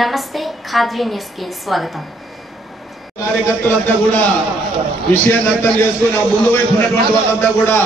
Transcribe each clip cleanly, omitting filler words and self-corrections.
నమస్తే ఖాద్రీ న్యూస్ కి స్వాగతం. కార్యకర్తలంతా కూడా విషయాన్ని అర్థం చేసుకుని ముందు వైపు ఉన్నటువంటి వాళ్ళంతా కూడా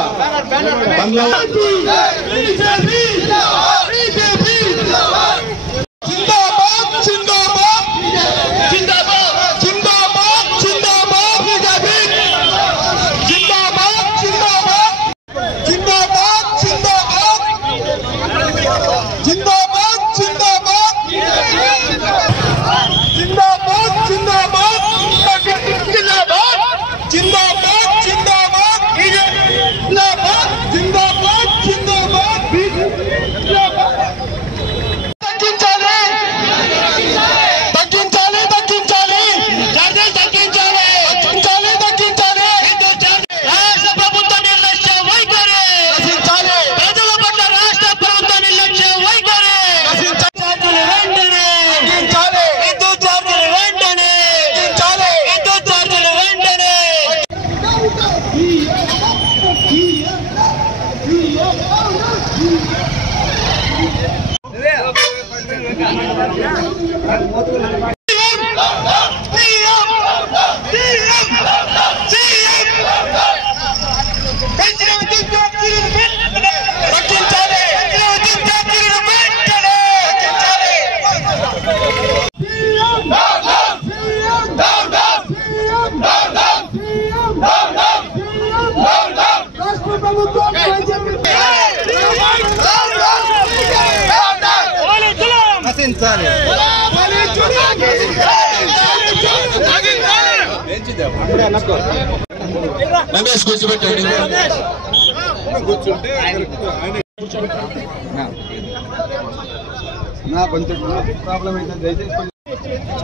రమేష్ కూర్చోబెట్టండి.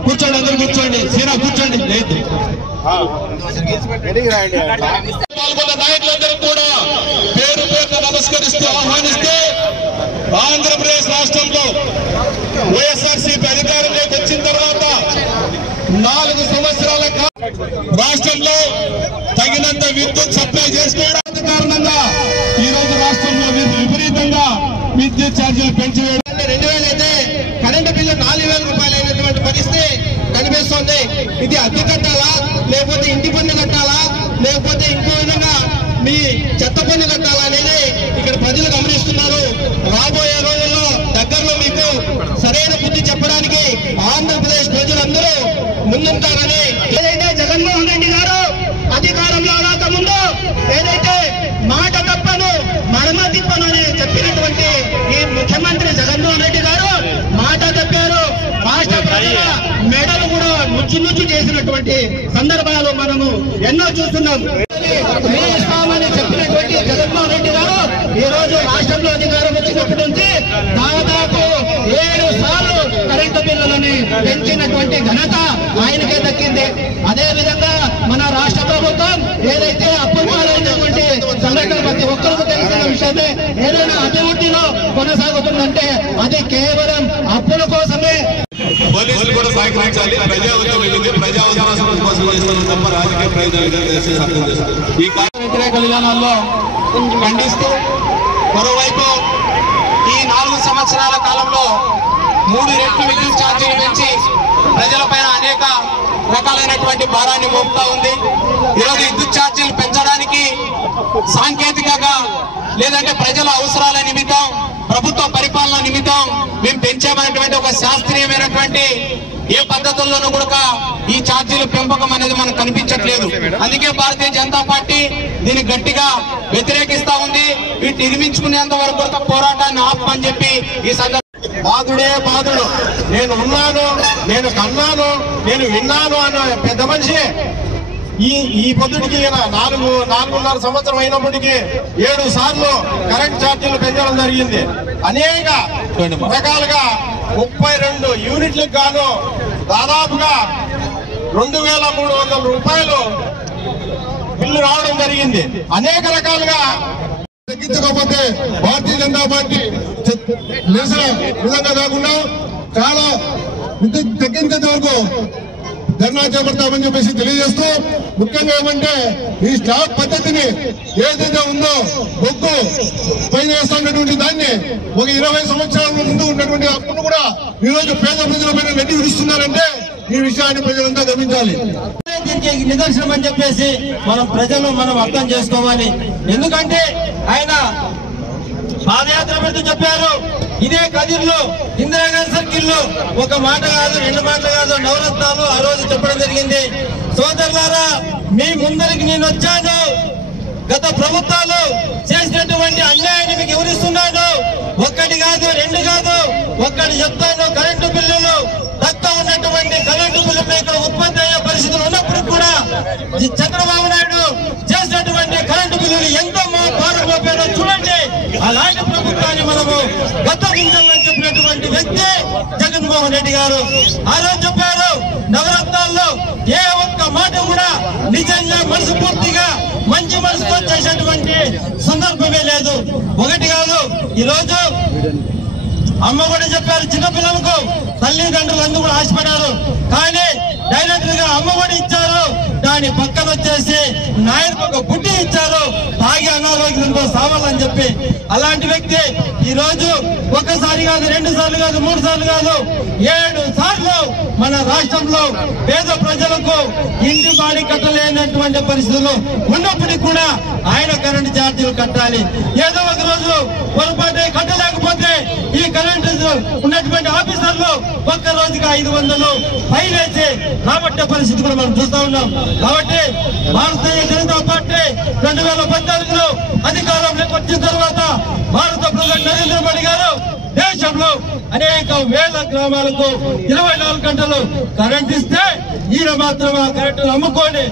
కూర్చోండి, అందరూ కూర్చోండి. సీనా కూర్చోండి. పాల్గొన్న నాయకులందరూ కూడా పేరు పేరున నమస్కరిస్తూ ఆహ్వానిస్తూ ఆంధ్రప్రదేశ్ రాష్ట్రంలో వైఎస్ఆర్సీపీ అధికారంలోకి వచ్చిన తర్వాత 4 సంవత్సరాల రాష్ట్రంలో తగినంత విద్యుత్ సప్లై చేసుకోవడానికి కారణంగా ఈ రోజు రాష్ట్రంలో విపరీతంగా విద్యుత్ ఛార్జీలు పెంచివేయడం. 2000 అయితే కరెంటు బిల్లు 4000 రూపాయలు అయినటువంటి పరిస్థితి కనిపిస్తోంది. ఇది అద్దె కట్టాలా, లేకపోతే ఇంటి పన్ను కట్టాలా, లేకపోతే ఇంకో విధంగా మీ చెత్త పన్ను కట్టాలా అనేది ఇక్కడ ప్రజలు గమనిస్తున్నారు. రాబోయే రోజుల్లో దగ్గరలో మీకు సరైన బుద్ధి చెప్పడానికి ఆంధ్రప్రదేశ్ ప్రజలందరూ ముందుంటారని, ఏదైతే జగన్మోహన్ రెడ్డి గారు అధికారంలో రాకముందు ఏదైతే మాట తప్పను మడమ తిప్పను అని చెప్పినటువంటి ఈ ముఖ్యమంత్రి జగన్మోహన్ రెడ్డి గారు మాట తప్పారు. రాష్ట్ర ప్రజల మెడలు కూడా నుచ్చు చేసినటువంటి సందర్భాలు మనము ఎన్నో చూస్తున్నాం. మీ ఇస్తామని చెప్పినటువంటి జగన్మోహన్ రెడ్డి గారు ఈ రోజు రాష్ట్రంలో అధికారం వచ్చినప్పటి నుంచి దాదాపు 7 సార్లు కరెంటు బిల్లులని పెంచినటువంటి ఘనత ఆయనకే దక్కింది. అదే విధంగా మన రాష్ట్ర ప్రభుత్వం ఏదైతే అప్పుల పాలైనటువంటి సంఘటన ప్రతి ఒక్కరికి తెలిసిన విషయమే. ఏదైనా అభివృద్ధిలో కొనసాగుతుందంటే అది కేవలం అప్పుల కోసమే. పోలీసులు కూడా సహకరించాలి. ప్రజా ఉద్యమం ఇది, ప్రజా ఉద్యమం కోసం చేస్తున్న తప్ప రాజకీయ ప్రయోజనాలు ఈ వ్యతిరేక విధానాల్లో ఖండిస్తూ, మరోవైపు ఈ 4 సంవత్సరాల కాలంలో 3 రెట్లు విద్యుత్ ఛార్జీలు పెంచి ప్రజలపైన అనేక రకాలైనటువంటి భారాన్ని మోపుతా ఉంది. ఈరోజు విద్యుత్ ఛార్జీలు పెంచడానికి సాంకేతికంగా లేదంటే ప్రజల అవసరాల నిమిత్తం, ప్రభుత్వ పరిపాలన నిమిత్తం మేము పెంచామనేటువంటి ఒక శాస్త్రీయమైనటువంటి ఏ పద్ధతుల్లోనూ కూడా ఈ ఛార్జీలు పెంపకం అనేది మనకు కనిపించట్లేదు. అందుకే భారతీయ జనతా పార్టీ దీన్ని గట్టిగా వ్యతిరేకిస్తా ఉంది. వీటిని నిర్మించుకునేంత వరకు కూడా పోరాటాన్ని ఆపమని చెప్పి ఈ సందర్భంగా బాధుడే బాధుడు, నేను ఉన్నాను, నేను కన్నాను, నేను విన్నాను అన్న పెద్ద మనిషి ఈ పొద్దుడికి 4.5 సంవత్సరం అయినప్పటికీ 7 సార్లు కరెంట్ ఛార్జీలు పెంచడం జరిగింది. అనేక రకాలుగా 32 యూనిట్లకు గాను దాదాపుగా 2300 రూపాయలు బిల్లు రావడం జరిగింది. అనేక రకాలుగా తగ్గించకపోతే భారతీయ జనతా పార్టీ నిరసన విధంగా కాకుండా చాలా విద్యుత్ తగ్గించేంత వరకు ధర్నా చేపడతామని చెప్పేసి తెలియజేస్తూ, ముఖ్యంగా ఏమంటే ఈ స్లాబ్ పద్ధతిని ఏదైతే ఉందో బొగ్గు పైన వేస్తున్నటువంటి దాన్ని ఒక 20 సంవత్సరాల ముందు ఉన్నటువంటి అప్పును కూడా ఈ రోజు పేద ప్రజల పైన నెట్టి విడుస్తున్నారంటే ఈ విషయాన్ని ప్రజలంతా గమనించాలి. దీనికి నిదర్శనం అని చెప్పేసి మనం అర్థం చేసుకోవాలి. ఎందుకంటే ఆయన పాదయాత్ర పెడుతూ చెప్పారు, ఇదే కదిర్లో ఇందిరాగాంధీ సర్కిల్లో ఒక మాట కాదు 2 మాటలు కాదు నవరత్నాలు ఆ రోజు చెప్పడం జరిగింది. సోదరులారా, మీ ముందరికి నేను వచ్చాను. గత ప్రభుత్వాలు చేసినటువంటి అన్యాయాన్ని మీకు వివరిస్తున్నాను. 1 కాదు 2 కాదు, ఒక్కటి చెప్తాను. కరెంటు బిల్లులు తక్కువ ఉన్నటువంటి కరెంటు బిల్లులు ఇక్కడ ఉత్పత్తి అయ్యే పరిస్థితులు ఉన్నప్పుడు కూడా చంద్రబాబు నాయుడు చేసినటువంటి కరెంటు బిల్లులు ఎంతో పాల్గొపోయారో చూడండి. అలాంటి ప్రభుత్వాన్ని మనము గద్దగించాలని చెప్పినటువంటి వ్యక్తి జగన్మోహన్ రెడ్డి గారు. ఆ రోజు చెప్పారు, నవరత్నాల్లో ఏ ఒక్క మాట కూడా నిజంగా మనస్ఫూర్తిగా మంచి మనసుతో చేసేటువంటి సందర్భమే లేదు. 1 కాదు, ఈరోజు అమ్మ కూడా చెప్పారు, చిన్నపిల్లలకు తల్లిదండ్రులు అందరూ కూడా ఆశపడారు. కానీ డైరెక్ట్ గా అమ్మ కూడా ఇచ్చారు, దాని పక్కన వచ్చేసి నాయనకు ఒక బుడ్డి ఇచ్చారు, తాగి అనారోగ్యంతో సావాలని చెప్పి. అలాంటి వ్యక్తి ఈ రోజు 1 సారి కాదు 2 సార్లు కాదు 3 సార్లు కాదు 7 సార్లు మన రాష్ట్రంలో పేద ప్రజలకు ఇంటి బాడి కట్టలేనటువంటి పరిస్థితులు ఉన్నప్పటికీ కూడా ఆయన కరెంటు ఛార్జీలు కట్టాలి. ఏదో ఒక రోజు పొరపాటు కట్టలేకపోతే ఈ కరెంటు ఉన్నటువంటి ఆఫీసర్లు 1 రోజుకి 500 ఫైన్ వేసి రాబట్టే పరిస్థితి కూడా మనం చూస్తా ఉన్నాం. కాబట్టి భారతీయ జనతా పార్టీ 2014లో అధికారంలోకి వచ్చిన తర్వాత భారత ప్రధాని నరేంద్ర మోడీ గారు దేశంలో అనేక వేల గ్రామాలకు 24 గంటలు కరెంట్ ఇస్తే ఈయన మాత్రం ఆ కరెంటును అమ్ముకొని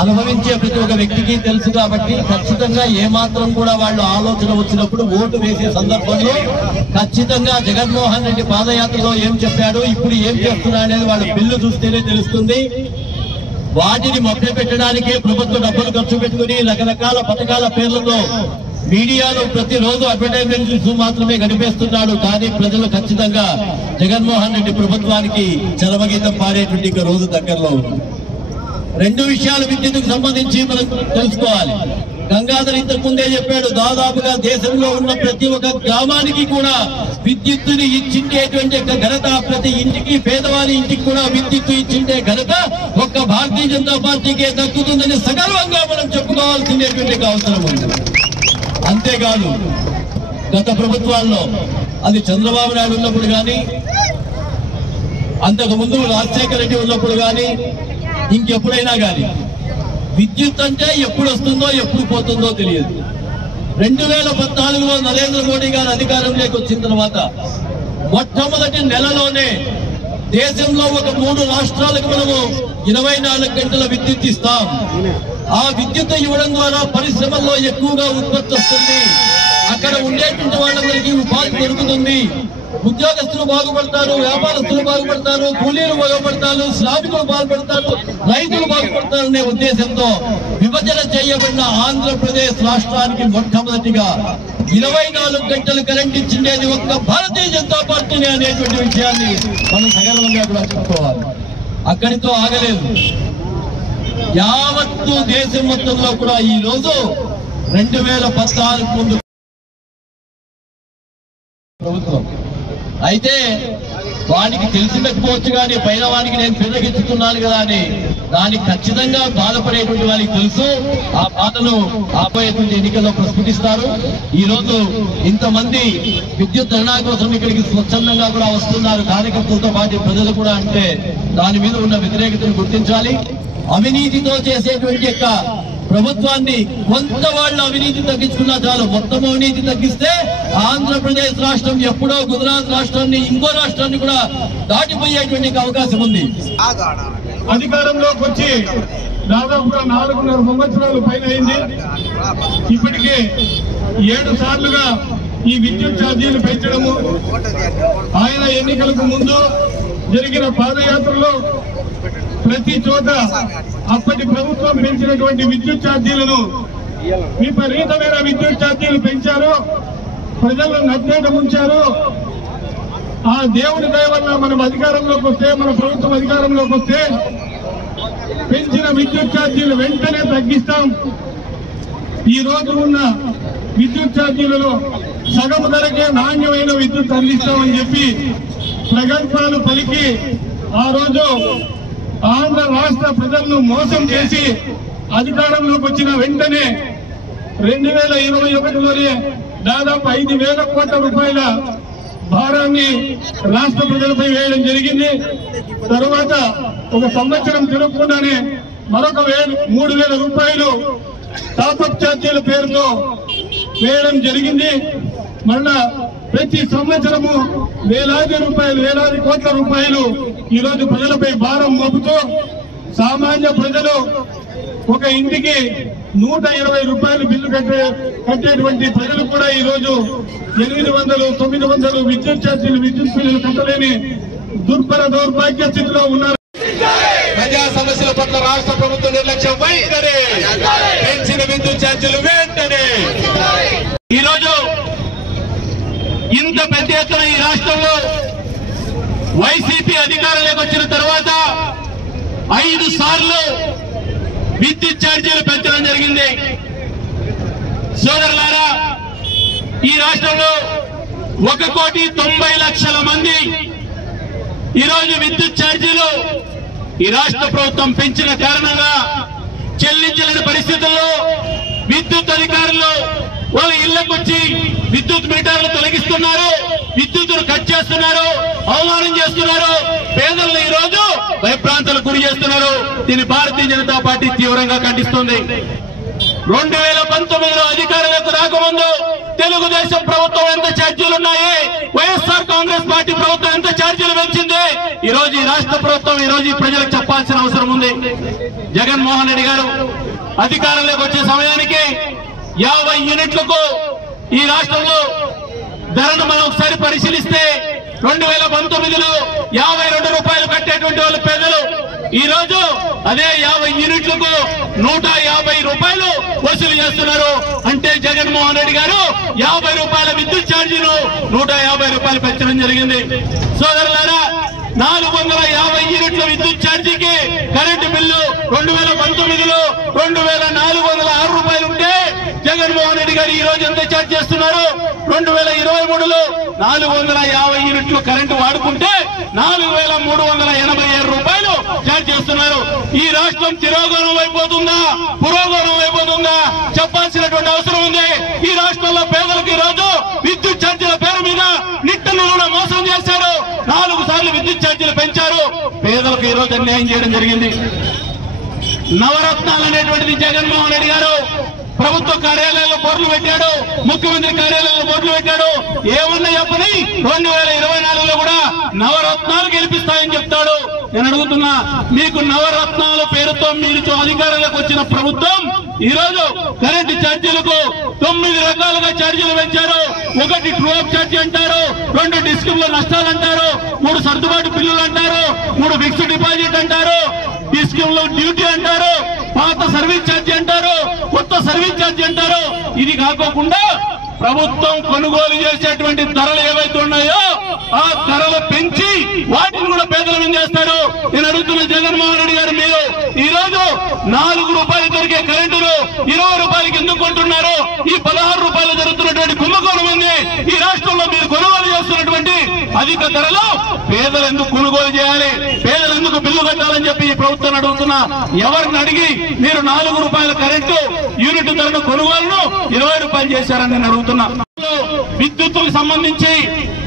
అనుభవించే ప్రతి ఒక్క వ్యక్తికి తెలుసు. కాబట్టి ఖచ్చితంగా ఏమాత్రం కూడా వాళ్ళు ఆలోచన వచ్చినప్పుడు ఓటు వేసే సందర్భంలో ఖచ్చితంగా జగన్మోహన్ రెడ్డి పాదయాత్రలో ఏం చెప్పాడు, ఇప్పుడు ఏం చేస్తున్నా అనేది వాళ్ళ బిల్లు చూస్తేనే తెలుస్తుంది. వాటిని మభ్యపెట్టడానికే ప్రభుత్వం డబ్బులు ఖర్చు పెట్టుకుని రకరకాల పథకాల పేర్లతో మీడియాలో ప్రతిరోజు అడ్వర్టైజ్మెంట్స్ మాత్రమే కనిపిస్తున్నాడు. కానీ ప్రజలు ఖచ్చితంగా జగన్మోహన్ రెడ్డి ప్రభుత్వానికి చరమగీతం పాడేటువంటి రోజు దగ్గరలో ఉంది. 2 విషయాలు విద్యుత్కు సంబంధించి మనం తెలుసుకోవాలి. గంగాధర్ ఇంతకు ముందే చెప్పాడు, దాదాపుగా దేశంలో ఉన్న ప్రతి ఒక్క గ్రామానికి కూడా విద్యుత్తుని ఇచ్చిండేటువంటి ఘనత, ప్రతి ఇంటికి పేదవారి ఇంటికి కూడా విద్యుత్తు ఇచ్చిండే ఘనత ఒక్క భారతీయ జనతా పార్టీకే దక్కుతుందని సగర్వంగా మనం చెప్పుకోవాల్సినటువంటి అవసరం ఉంది. అంతేకాదు గత ప్రభుత్వాల్లో అది చంద్రబాబు నాయుడు ఉన్నప్పుడు కానీ, అంతకు ముందు రాజశేఖర రెడ్డి ఉన్నప్పుడు కానీ, ఇంకెప్పుడైనా కానీ విద్యుత్ అంటే ఎప్పుడు వస్తుందో ఎప్పుడు పోతుందో తెలియదు. 2014లో నరేంద్ర మోడీ గారు అధికారంలోకి వచ్చిన తర్వాత మొట్టమొదటి నెలలోనే దేశంలో ఒక 3 రాష్ట్రాలకు మనము 24 గంటల విద్యుత్ ఇస్తాం. ఆ విద్యుత్ ఇవ్వడం ద్వారా పరిశ్రమల్లో ఎక్కువగా ఉత్పత్తి వస్తుంది, అక్కడ ఉండేటువంటి వాళ్ళందరికీ ఉపాధి దొరుకుతుంది, ఉద్యోగస్తులు బాగుపడతారు, వ్యాపారస్తులు బాగుపడతారు, కూలీలు బాగుపడతారు, శ్రామికులు బాగుపడతారు, రైతులు బాగుపడతారు అనే ఉద్దేశంతో విభజన చేయబడిన ఆంధ్రప్రదేశ్ రాష్ట్రానికి మొట్టమొదటిగా 24 గంటలు కరెంట్ ఇచ్చిండేది ఒక్క భారతీయ జనతా పార్టీని అనేటువంటి విషయాన్ని మనం సగర్వంగా కూడా చెప్పుకోవాలి. అక్కడితో ఆగలేదు. యావత్తు దేశం మొత్తంలో కూడా ఈ రోజు 2016 ముందు ప్రభుత్వం అయితే వానికి తెలిసినకపోవచ్చు కానీ పైన వానికి నేను పిల్లగిస్తున్నాను కదా అని దానికి ఖచ్చితంగా బాధపడేటువంటి వారికి తెలుసు. ఆ బాధను ఆపోయేటువంటి ఎన్నికల్లో ప్రస్ఫుటిస్తారు. ఈ రోజు ఇంతమంది విద్యుత్ ధర్నా కోసం ఇక్కడికి స్వచ్ఛందంగా కూడా వస్తున్నారు కార్యకర్తలతో పాటు ప్రజలు కూడా. అంటే దాని మీద ఉన్న వ్యతిరేకతను గుర్తించాలి. అవినీతితో చేసేటువంటి యొక్క ప్రభుత్వాన్ని కొంత వాళ్ళు అవినీతి తగ్గించుకున్నా చాలు. మొత్తం అవినీతి తగ్గిస్తే ఆంధ్రప్రదేశ్ రాష్ట్రం ఎప్పుడో గుజరాత్ రాష్ట్రాన్ని ఇంకో రాష్ట్రాన్ని కూడా దాటిపోయేటువంటి అవకాశం ఉంది. అధికారంలోకి వచ్చి దాదాపుగా 4.5 సంవత్సరాలు పైన అయింది. ఇప్పటికే 7 సార్లుగా ఈ విద్యుత్ ఛార్జీలు పెంచడము, ఆయన ఎన్నికలకు ముందు జరిగిన పాదయాత్రలో ప్రతి చోట అప్పటి ప్రభుత్వం పెంచినటువంటి విద్యుత్ ఛార్జీలను విపరీతమైన విద్యుత్ ఛార్జీలు పెంచారు, ప్రజలను నట్టేట ముంచారు. ఆ దేవుడి దయ వల్ల మనం అధికారంలోకి వస్తే, మన ప్రభుత్వం అధికారంలోకి వస్తే పెంచిన విద్యుత్ ఛార్జీలు వెంటనే తగ్గిస్తాం. ఈ రోజు ఉన్న విద్యుత్ ఛార్జీలలో సగం ధరకే నాణ్యమైన విద్యుత్ అందిస్తామని చెప్పి ప్రగల్భాలు పలికి ఆ రోజు ఆంధ్ర రాష్ట్ర ప్రజలను మోసం చేసి అధికారంలోకి వచ్చిన వెంటనే 2021లోనే దాదాపు 5,000 కోట్ల రూపాయల భారాన్ని రాష్ట్ర ప్రజలపై వేయడం జరిగింది. తరువాత ఒక సంవత్సరం తిరగకుండానే మరొక 3,000 రూపాయలు టాపప్ ఛార్జీల పేరుతో వేయడం జరిగింది. మళ్ళా ప్రతి సంవత్సరము వేలాది కోట్ల రూపాయలు ఈరోజు ప్రజలపై భారం మోపుతూ సామాన్య ప్రజలు ఒక ఇంటికి 120 రూపాయలు బిల్లు కట్టేటువంటి ప్రజలు కూడా ఈరోజు 800, 900 విద్యుత్ ఛార్జీలు, విద్యుత్ బిల్లులు కట్టలేని దౌర్భాగ్య స్థితిలో ఉన్నారు. ప్రజా సమస్యల పట్ల రాష్ట్ర ప్రభుత్వం నిర్లక్ష్యం వైఖరి, పెంచిన విద్యుత్ ఛార్జీలు వెంటనే. ఈరోజు ఇంత పెద్ద ఎత్తున ఈ రాష్ట్రంలో వైసీపీ అధికారంలోకి వచ్చిన తర్వాత 5 సార్లు విద్యుత్ ఛార్జీలు పెంచడం జరిగింది. సోదరులారా, ఈ రాష్ట్రంలో 1,90,00,000 మంది ఈరోజు విద్యుత్ ఛార్జీలు ఈ రాష్ట్ర ప్రభుత్వం పెంచిన కారణంగా చెల్లించలేని పరిస్థితుల్లో విద్యుత్ అధికారులు వాళ్ళ ఇళ్లకు వచ్చి విద్యుత్ మీటర్లు తొలగిస్తున్నారు, విద్యుత్తును కట్ చేస్తున్నారు, అవమానం చేస్తున్నారు, పేదలను ఈ రోజు భయప్రాంతాలకు గురి చేస్తున్నారు. దీన్ని భారతీయ జనతా పార్టీ తీవ్రంగా ఖండిస్తుంది. 2019లో అధికారంలోకి రాకముందు తెలుగుదేశం ప్రభుత్వం ఎంత ఛార్జీలు ఉన్నాయి, వైఎస్ఆర్ కాంగ్రెస్ పార్టీ ప్రభుత్వం ఎంత ఛార్జీలు పెంచింది, ఈ రోజు ఈ రాష్ట్ర ప్రభుత్వం ఈ రోజు ప్రజలకు చెప్పాల్సిన అవసరం ఉంది. జగన్మోహన్ రెడ్డి గారు అధికారంలోకి వచ్చే సమయానికి 50 యూనిట్లకు ఈ రాష్ట్రంలో ధరను మనం ఒకసారి పరిశీలిస్తే 2019లో 52 రూపాయలు కట్టేటువంటి వాళ్ళు పేదలు ఈ రోజు అదే 50 యూనిట్లకు 150 రూపాయలు వసూలు చేస్తున్నారు. అంటే జగన్మోహన్ రెడ్డి గారు 50 రూపాయల విద్యుత్ ఛార్జీను 150 రూపాయలు పెంచడం జరిగింది. సోదరులారా, 450 యూనిట్ల విద్యుత్ ఛార్జీకి కరెంటు బిల్లు 2019లో 2,406 రూపాయలు ఉంటే జగన్మోహన్ రెడ్డి గారు ఈ రోజు ఎంత ఛార్జ్ చేస్తున్నారు? 2023లో 450 యూనిట్లు కరెంటు వాడుకుంటే 4,387 రూపాయలు ఛార్జ్ చేస్తున్నారు. ఈ రాష్ట్రం తిరోగమనం అయిపోతుందా, పురోగమనం అయిపోతుందా చెప్పాల్సినటువంటి అవసరం ఉంది. ఈ రాష్ట్రంలో పేదలకు ఈ రోజు విద్యుత్ ఛార్జీల పేరు మీద నిట్టను కూడా మోసం చేశారు. 4 సార్లు విద్యుత్ ఛార్జీలు పెంచారు. పేదలకు ఈ రోజు అన్యాయం చేయడం జరిగింది. నవరత్నాలు అనేటువంటిది జగన్మోహన్ రెడ్డి గారు ప్రభుత్వ కార్యాలయాల్లో బోర్డులు పెట్టాడు, ముఖ్యమంత్రి కార్యాలయంలో బోర్డులు పెట్టాడు. ఏమన్నా చెప్పని 2024లో కూడా నవరత్నాలు గెలిపిస్తాయని చెప్తాడు. నేను అడుగుతున్నా, మీకు నవరత్నాల పేరుతో మీరు అధికారంలోకి వచ్చిన ప్రభుత్వం ఈ రోజు కరెంటు ఛార్జీలకు 9 రకాలుగా ఛార్జీలు పెంచారు. 1 ట్రూ అప్ ఛార్జీ అంటారు, 2 డిస్కమ్ల నష్టాలు అంటారు, 3 సర్దుబాటు బిల్లులు అంటారు, 3 ఫిక్స్డ్ డిపాజిట్ అంటారు, డిస్కమ్లో డ్యూటీ అంటారు, పాత సర్వీస్ ఛార్జీ అంటారు, కొత్త సర్వీస్ ఛార్జీ అంటారు. ఇది కాకోకుండా ప్రభుత్వం కొనుగోలు చేసేటువంటి ధరలు ఏవైతే ఉన్నాయో ఆ ధరలు పెంచి వాటిని కూడా పేదల మీద చేస్తారు. నేను అడుగుతున్న జగన్మోహన్ రెడ్డి గారు, మీరు ఈ రోజు 4 రూపాయలు దొరికే కరెంటును 20 రూపాయలకి ఎందుకు కొంటున్నారు? ఈ 16 రూపాయలు జరుగుతున్నటువంటి కుంభకోణం ఉంది. ఈ రాష్ట్రంలో మీరు కొనుగోలు చేస్తున్నటువంటి అధిక ధరలు పేదలు ఎందుకు కొనుగోలు చేయాలి, పేదలు ఎందుకు బిల్లు కట్టాలని చెప్పి ఈ ప్రభుత్వాన్ని అడుగుతున్నా. ఎవరిని అడిగి మీరు 4 రూపాయల కరెంటు యూనిట్ ధరను కొనుగోలును 20 రూపాయలు చేశారని నేను అడుగుతున్నా. విద్యుత్తుకు సంబంధించి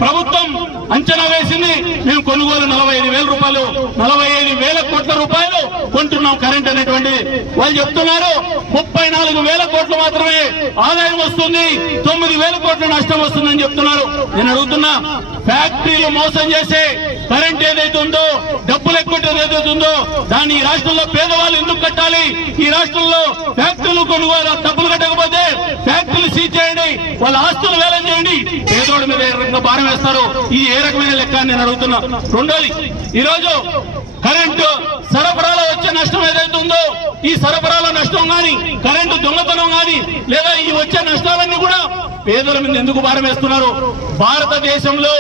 ప్రభుత్వం అంచనా వేసింది, మేము కొనుగోలు 45,000 రూపాయలు, 45,000 కోట్ల రూపాయలు కొంటున్నాం కరెంట్ అనేటువంటి వాళ్ళు చెప్తున్నారు. 34,000 కోట్లు మాత్రమే ఆదాయం వస్తుంది, 9,000 కోట్ల నష్టం వస్తుందని చెప్తున్నారు. నేను అడుగుతున్నా, ఫ్యాక్టరీలు మోసం చేసే కరెంట్ ఏదైతే ఉందో, డబ్బులు ఎక్కువ ఏదైతే ఉందో దాన్ని ఈ రాష్ట్రంలో పేదవాళ్ళు ఎందుకు కట్టాలి? ఈ రాష్ట్రంలో ఫ్యాక్టరీలు కొనుగోలు డబ్బులు కట్టకపోతే ఫ్యాక్టరీలు సీజ్ చేయండి, వాళ్ళ ఆస్తులు వేలం చేయండి, పేదోడి మీద ఏ రకంగా భారం వేస్తారు? ఈ ఏ రకమైన లెక్క నేను అడుగుతున్నా. రెండోది, ఈరోజు కరెంటు సరఫరాలో వచ్చే నష్టం ఏదైతే ఉందో ఈ సరఫరాలో నష్టం నష్టం కానీ, కరెంటు దొంగతనం కానీ, లేదా ఈ వచ్చే నష్టాలన్నీ కూడా పేదల మీద ఎందుకు భారం వేస్తున్నారు? భారతదేశంలో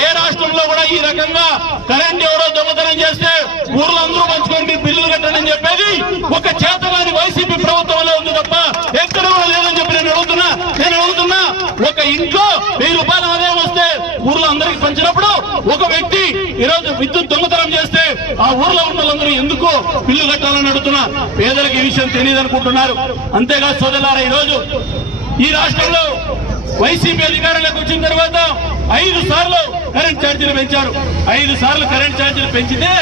ఏ రాష్ట్రంలో కూడా ఈ రకంగా కరెంట్ ఎవరో దొంగతనం చేస్తే ఊర్లో అందరూ పంచుకోండి, బిల్లులు కట్టండి అని చెప్పేది ఒక చేతగాని వైసీపీ ప్రభుత్వంలో ఉంది తప్ప ఎక్కడ కూడా లేదని చెప్పి నేను అడుగుతున్నా. ఒక ఇంట్లో 1000 రూపాయల ఆదాయం వస్తే ఊర్లో అందరికి పంచినప్పుడు ఒక వ్యక్తి ఈరోజు విద్యుత్ దొంగతనం చేస్తే ఆ ఊర్లో ఉన్న వాళ్ళందరూ ఎందుకు బిల్లు కట్టాలని అడుగుతున్నా. పేదలకు ఈ విషయం తెలియదు అనుకుంటున్నారు. అంతేకాదు సోదరులారా, ఈరోజు ఈ రాష్ట్రంలో వైసీపీ అధికారంలోకి వచ్చిన తర్వాత 5 సార్లు కరెంట్ ఛార్జీలు పెంచారు. 5 సార్లు కరెంట్ ఛార్జీలు పెంచితే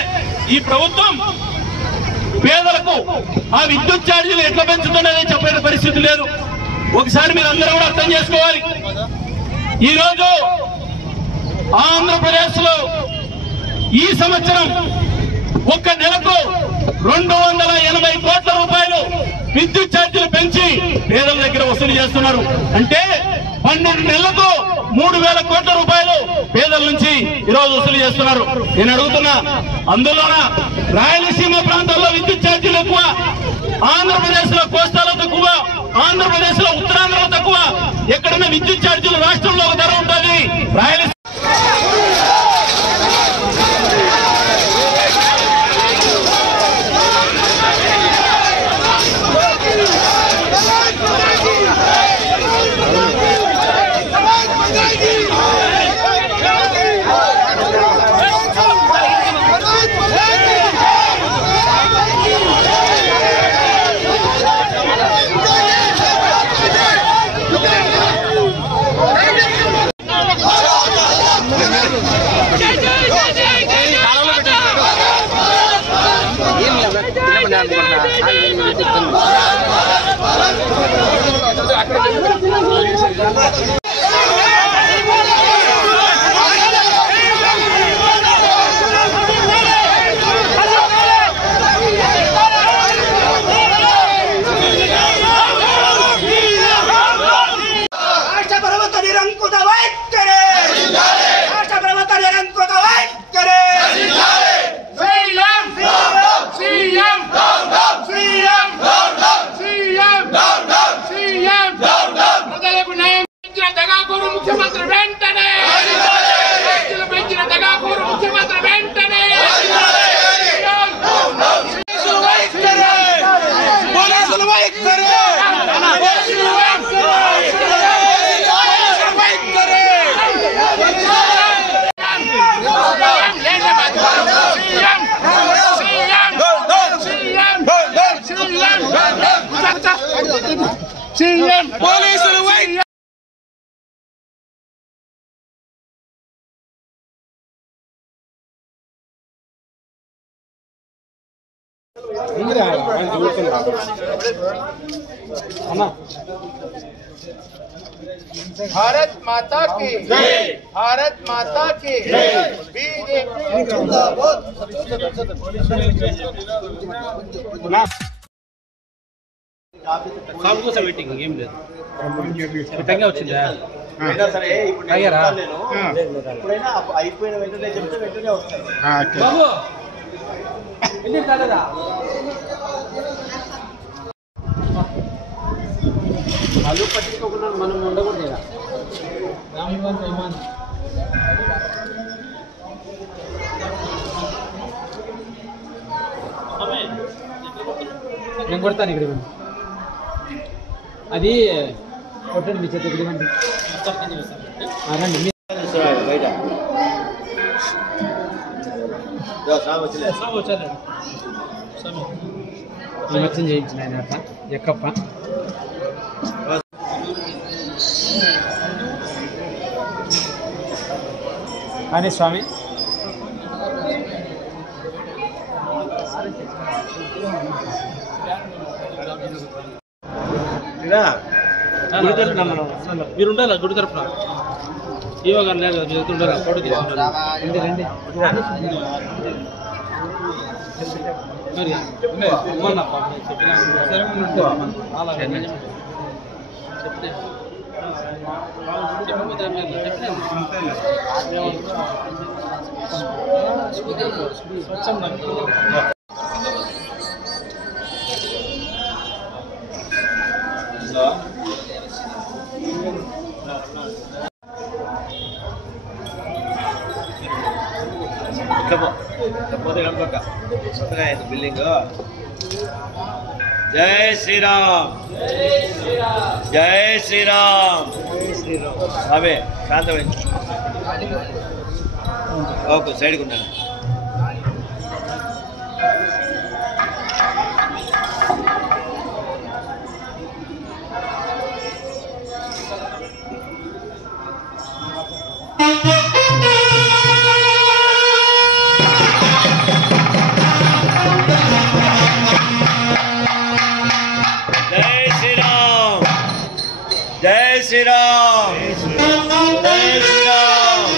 ఈ ప్రభుత్వం పేదలకు ఆ విద్యుత్ ఛార్జీలు ఎట్లా పెంచుతున్నదే చెప్పే పరిస్థితి లేదు. ఒకసారి మీరు అందరూ కూడా అర్థం చేసుకోవాలి. ఈరోజు ఆంధ్రప్రదేశ్ లో ఈ సంవత్సరం ఒక్క నెలకు 280 కోట్ల రూపాయలు విద్యుత్ ఛార్జీలు పెంచి పేదల దగ్గర వసూలు చేస్తున్నారు. అంటే 12 నెలలకు 3000 కోట్ల రూపాయలు పేదల నుంచి ఈరోజు వసూలు చేస్తున్నారు. నేను అడుగుతున్నా, అందులోన రాయలసీమ ప్రాంతాల్లో విద్యుత్ ఛార్జీలు ఎక్కువ, ఆంధ్రప్రదేశ్ లో కోస్తాలో తక్కువ, ఆంధ్రప్రదేశ్ లో ఉత్తరాంధ్రలో తక్కువ. ఎక్కడన్నా విద్యుత్ ఛార్జీలు రాష్ట్రంలో ఒక ధర ఉంటుంది. రాయలసీమ పోలీసులు भारत माता की जय, भारत माता की जय। అయిపోయిన వెంటనే చెప్తే వెంటనే వస్తారు. వాళ్ళు పట్టించుకోకుండా మనం ఉండకూడదు. నేను కొడతాను ఇక్కడ అది కొట్టండి మీ చేత ఇవ్వండి రండి బయట నిమజ్జనం చేయించిన ఆయన ఎక్కప్ప కానీ స్వామి మీరు ఉండాలి గుడి తరఫున ఈవో గారు లేదు కదా మీరు ఉండాలి ఫోటో తీసుకుంటారు బిల్డింగ్ జై శ్రీరామ్ జై శ్రీరామ్ అవే శాంతమైన ఓకే సైడ్కి ఉన్నాను. जय श्री राम जय श्री राम।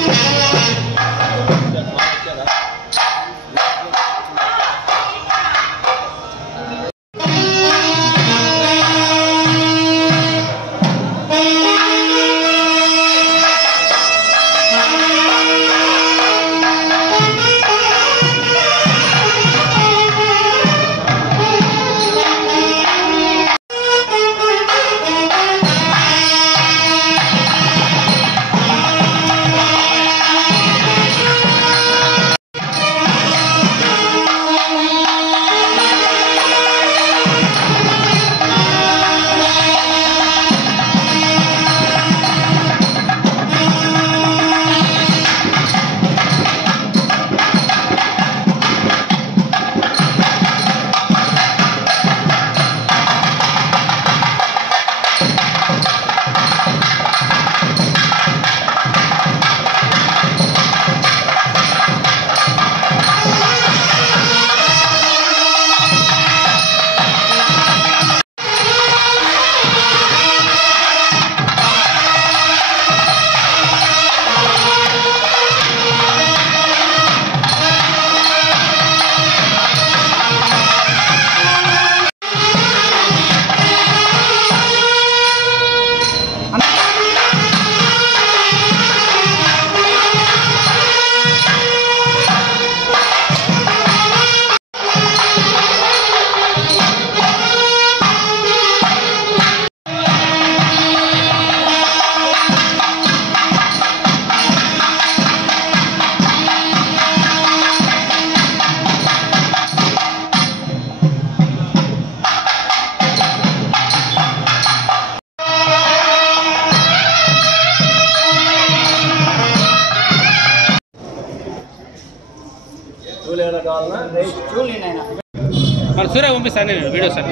మరి సూర్య పంపిస్తాను నేను వీడియో సార్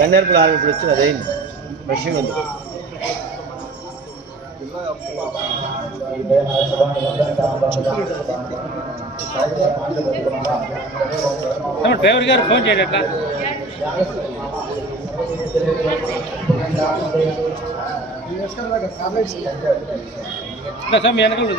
గన్నేర్పులు ఆమె ఇప్పుడు వచ్చింది అదైంది ఫ్రెష్గా ఉంది. డ్రైవర్ గారు ఫోన్ చేయండి అట్లా సార్ మీ వెనకాల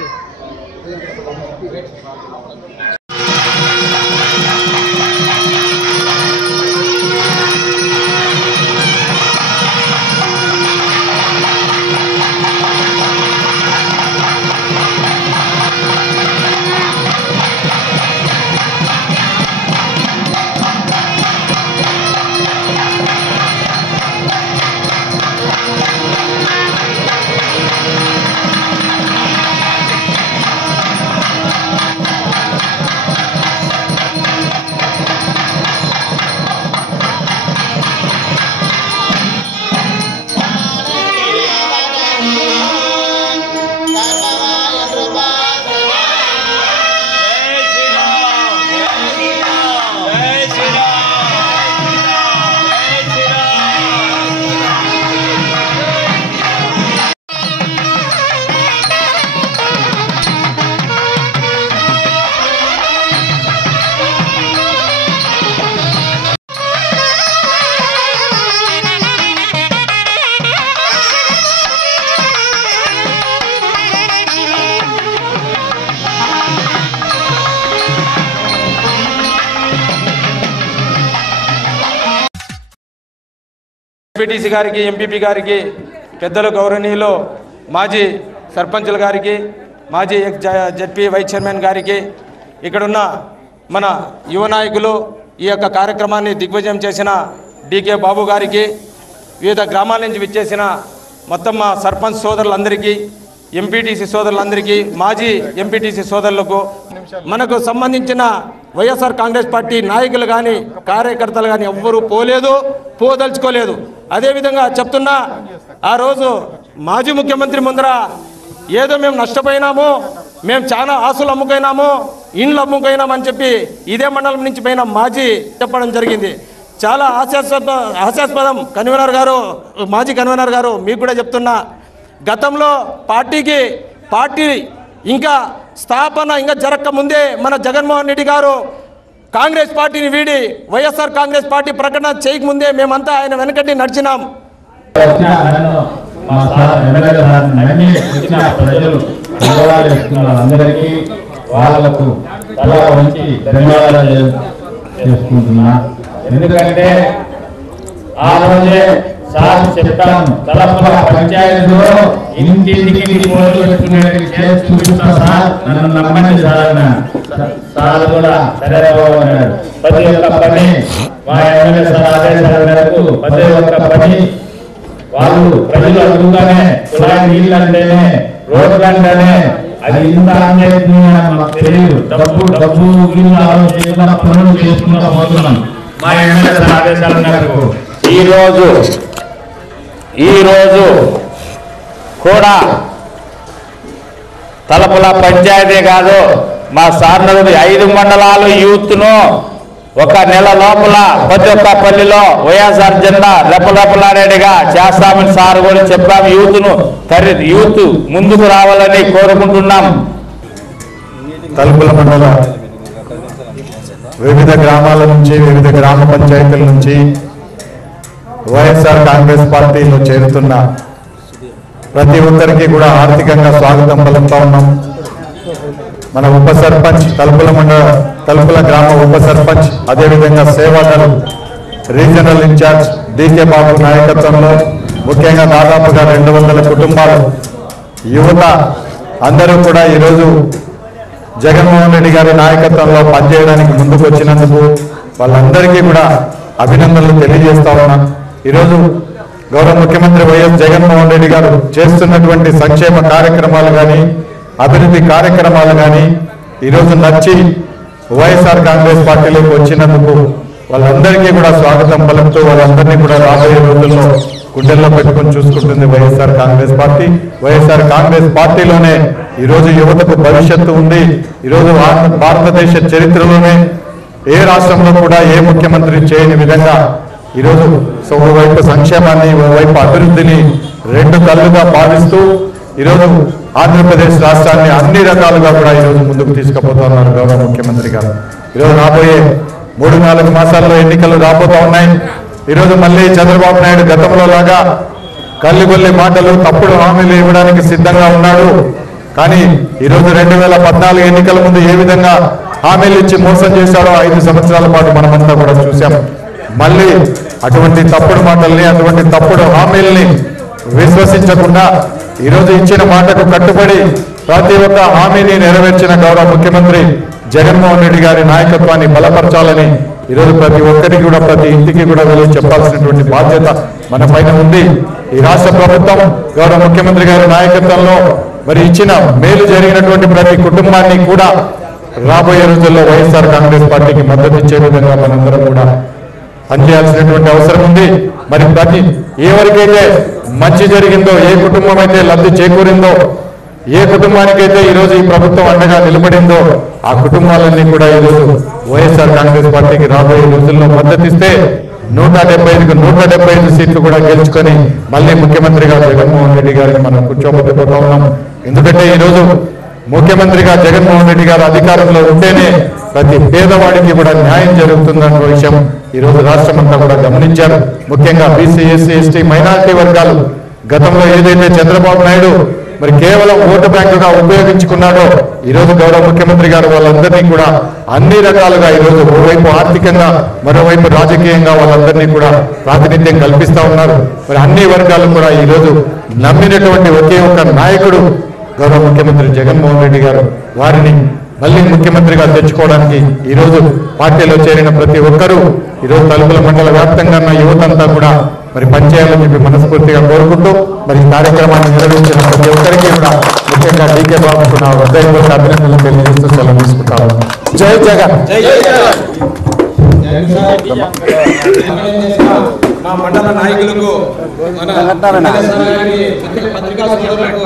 ఎంపీటీసీ గారికి ఎంపీపీ గారికి పెద్దలు గౌరవనీయులు మాజీ సర్పంచుల గారికి మాజీ జడ్పీ వైస్ చైర్మన్ గారికి ఇక్కడున్న మన యువ నాయకులు ఈ యొక్క కార్యక్రమాన్ని దిగ్విజయం చేసిన డికే బాబు గారికి, వివిధ గ్రామాల నుంచి విచ్చేసిన మొత్తం మా సర్పంచ్ సోదరులందరికీ, ఎంపీటీసీ సోదరులందరికీ, మాజీ ఎంపీటీసీ సోదరులకు, మనకు సంబంధించిన వైఎస్ఆర్ కాంగ్రెస్ పార్టీ నాయకులు కానీ కార్యకర్తలు కానీ ఎవ్వరూ పోదలుచుకోలేదు. అదేవిధంగా చెప్తున్నా, ఆ రోజు మాజీ ముఖ్యమంత్రి ముందర ఏదో మేము నష్టపోయినాము, మేము చాలా ఆస్తులు అమ్ముకైనాము, ఇండ్లు అమ్ముకైనామని చెప్పి ఇదే మండలం నుంచి పోయిన మాజీ చెప్పడం జరిగింది. చాలా హాస్యాస్పదం. కన్వీనర్ గారు, మాజీ కన్వీనర్ గారు, మీకు కూడా చెప్తున్నా, గతంలో పార్టీ ఇంకా స్థాపన ఇంకా జరగక ముందే మన జగన్మోహన్ రెడ్డి గారు కాంగ్రెస్ పార్టీని వీడి వైఎస్ఆర్ కాంగ్రెస్ పార్టీ ప్రకటన చేయకముందే మేమంతా ఆయన వెనకటి నడిచినాం. అందరికీ వాళ్ళకు ధన్యవాదాలు చేసుకుంటున్నా. ఎందుకంటే ఆ రోజే సార్ చెప్తాను, తలపల పంచాయతీలో ఇంటింటికి చేసి చూపిస్తా సార్, నన్ను నమ్మండి సార్. సార్ కూడా సరే అన్నారు. ప్రతి ఒక్క పని మా ఎమ్మెల్యే సార్ ఆదేశాల మేరకు ప్రతి ఒక్క పని వాళ్ళు ప్రజలు అడుగుతానే, కులాయి నీళ్ళు అంటేనే, రోడ్లు అంటేనే అది ఇంత అనేది మాకు తెలియదు. డబ్బు గిన్నె ఆలోచించకుండా పనులు చేసుకుంటా పోతున్నాం మా ఎమ్మెల్యే సార్ ఆదేశాల మేరకు. ఈరోజు కూడా తలపుల పంచాయతీ కాదు, మా సార్నగూడి 5 మండలాలు యూత్ను ఒక నెల లోపల ప్రతి ఒక్క పల్లిలో వైఎస్ఆర్ జెండా రెపరెపలాడేట్టుగా చేస్తామని సార్ కూడా చెప్పాము. యూత్ ముందుకు రావాలని కోరుకుంటున్నాం. తలుపుల మండల వివిధ గ్రామాల నుంచి, వివిధ గ్రామ పంచాయతీల నుంచి వైఎస్ఆర్ కాంగ్రెస్ పార్టీలో చేరుతున్న ప్రతి ఒక్కరికి కూడా ఆర్థికంగా స్వాగతం పలుకుతా ఉన్నాం. మన ఉప సర్పంచ్, తలుపుల గ్రామ ఉప సర్పంచ్, అదేవిధంగా సేవాదళ రీజనల్ ఇన్ఛార్జ్ డికే బాబు నాయకత్వంలో ముఖ్యంగా దాదాపుగా 200 కుటుంబాలు, యువత అందరూ కూడా ఈరోజు జగన్మోహన్ రెడ్డి గారి నాయకత్వంలో పనిచేయడానికి ముందుకు వచ్చినందుకు వాళ్ళందరికీ కూడా అభినందనలు తెలియజేస్తా ఉన్నాం. ఈరోజు గౌరవ ముఖ్యమంత్రి వైఎస్ జగన్మోహన్ రెడ్డి గారు చేస్తున్నటువంటి సంక్షేమ కార్యక్రమాలు కానీ, అభివృద్ధి కార్యక్రమాలు కానీ ఈరోజు నచ్చి వైఎస్ఆర్ కాంగ్రెస్ పార్టీలోకి వచ్చినందుకు వాళ్ళందరికీ కూడా స్వాగతం పలుకుతూ వాళ్ళందరినీ కూడా రాబోయే రోజుల్లో గుండెల్లో పెట్టుకొని చూసుకుంటుంది వైఎస్ఆర్ కాంగ్రెస్ పార్టీ. వైఎస్ఆర్ కాంగ్రెస్ పార్టీలోనే ఈరోజు యువతకు భవిష్యత్తు ఉంది. ఈరోజు భారతదేశ చరిత్రలోనే ఏ రాష్ట్రంలో కూడా ఏ ముఖ్యమంత్రి చేయని విధంగా ఈరోజు ఓవైపు సంక్షేమాన్ని, ఓవైపు అభివృద్ధిని 2 కళ్ళుగా భావిస్తూ ఈరోజు ఆంధ్రప్రదేశ్ రాష్ట్రాన్ని అన్ని రకాలుగా కూడా ఈరోజు ముందుకు తీసుకుపోతున్నారు గౌరవ ముఖ్యమంత్రి గారు. ఈరోజు రాబోయే 3-4 మాసాల్లో ఎన్నికలు రాబోతా ఉన్నాయి. ఈరోజు మళ్ళీ చంద్రబాబు నాయుడు గతంలో లాగా కల్లిగొల్లి మాటలు, తప్పుడు హామీలు ఇవ్వడానికి సిద్ధంగా ఉన్నాడు. కానీ ఈరోజు 2014 ఎన్నికల ముందు ఏ విధంగా హామీలు ఇచ్చి మోసం చేశాడో 5 సంవత్సరాల పాటు మనమంతా కూడా చూసాం. మళ్ళీ అటువంటి తప్పుడు మాటల్ని, అటువంటి తప్పుడు హామీల్ని విశ్వసించకుండా ఈరోజు ఇచ్చిన మాటకు కట్టుబడి ప్రతి ఒక్క హామీని నెరవేర్చిన గౌరవ ముఖ్యమంత్రి జగన్మోహన్ రెడ్డి గారి నాయకత్వాన్ని బలపరచాలని ఈరోజు ప్రతి ఒక్కరికి కూడా, ప్రతి ఇంటికి కూడా వెళ్ళి చెప్పాల్సినటువంటి బాధ్యత మన పైన ఉంది. ఈ రాష్ట్ర ప్రభుత్వం గౌరవ ముఖ్యమంత్రి గారి నాయకత్వంలో మరి ఇచ్చిన మేలు జరిగినటువంటి ప్రతి కుటుంబాన్ని కూడా రాబోయే రోజుల్లో వైఎస్ఆర్ కాంగ్రెస్ పార్టీకి మద్దతు ఇచ్చే విధంగా మనందరం కూడా పనిచేయాల్సినటువంటి అవసరం ఉంది. మరి ప్రతి ఎవరికైతే మంచి జరిగిందో, ఏ కుటుంబం అయితే లబ్ధి చేకూరిందో, ఏ కుటుంబానికైతే ఈరోజు ఈ ప్రభుత్వం అండగా నిలబడిందో ఆ కుటుంబాలన్నీ కూడా ఈరోజు వైఎస్ఆర్ కాంగ్రెస్ పార్టీకి రాబోయే రోజుల్లో మద్దతిస్తే 175కు 175 సీట్లు కూడా గెలుచుకొని మళ్ళీ ముఖ్యమంత్రిగా జగన్మోహన్ రెడ్డి గారిని మనం కూర్చోబెట్టుకుంటా ఉన్నాం. ఎందుకంటే ఈరోజు ముఖ్యమంత్రిగా జగన్మోహన్ రెడ్డి గారు అధికారంలో ఉంటేనే ప్రతి పేదవాడికి కూడా న్యాయం జరుగుతుందన్న విషయం ఈరోజు రాష్ట్రం అంతా కూడా గమనించారు. ముఖ్యంగా బీసీ, ఎస్సీ, ఎస్టీ, మైనారిటీ వర్గాలు గతంలో ఏదైతే చంద్రబాబు నాయుడు మరి కేవలం ఓటు బ్యాంకుగా ఉపయోగించుకున్నాడో ఈరోజు గౌరవ ముఖ్యమంత్రి గారు వాళ్ళందరినీ కూడా అన్ని రకాలుగా ఈరోజు ఓవైపు ఆర్థికంగా, మరోవైపు రాజకీయంగా వాళ్ళందరినీ కూడా ప్రాతినిధ్యం కల్పిస్తా ఉన్నారు. మరి అన్ని వర్గాలు కూడా ఈరోజు నమ్మినటువంటి ఒకే ఒక్క నాయకుడు గౌరవ ముఖ్యమంత్రి జగన్మోహన్ రెడ్డి గారు. వారిని మళ్ళీ ముఖ్యమంత్రిగా తెచ్చుకోవడానికి ఈరోజు పార్టీలో చేరిన ప్రతి ఒక్కరూ ఈరోజు తలుపుల మండల వ్యాప్తంగా ఉన్న యువతంతా కూడా మరి పనిచేయాలని చెప్పి మనస్ఫూర్తిగా కోరుకుంటూ మరి ఈ కార్యక్రమాన్ని నిర్వహించిన ప్రతి ఒక్కరికి కూడా ముఖ్యంగా డీకే బాబుకు నా హృదయపూర్వక అభినందనలు తెలియజేస్తూ సెలవు తీసుకుంటాను. జై జగన్. మా మండల నాయకులకు పత్రికా సోదరులకు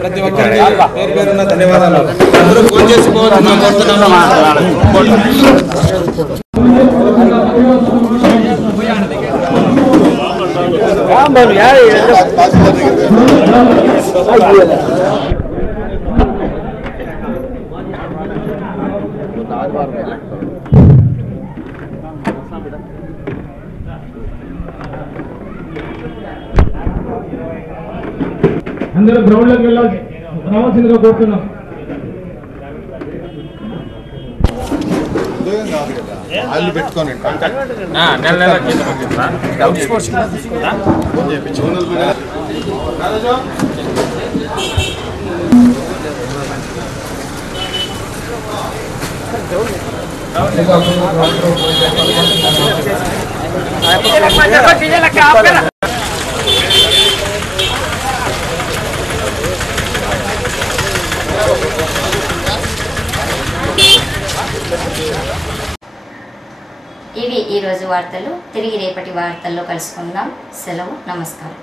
ప్రతి ఒక్కరికి పేరు పేరున్న ధన్యవాదాలు. అందరూ ఫోన్ చేసుకోవాలని అందరూ గ్రౌండ్ లోకి రావాల్సిందిగా కోరుతున్నాం. పెట్టుకోండి ఇవి ఈరోజు వార్తలు. తిరిగి రేపటి వార్తల్లో కలుసుకుందాం. సెలవు. నమస్కారం.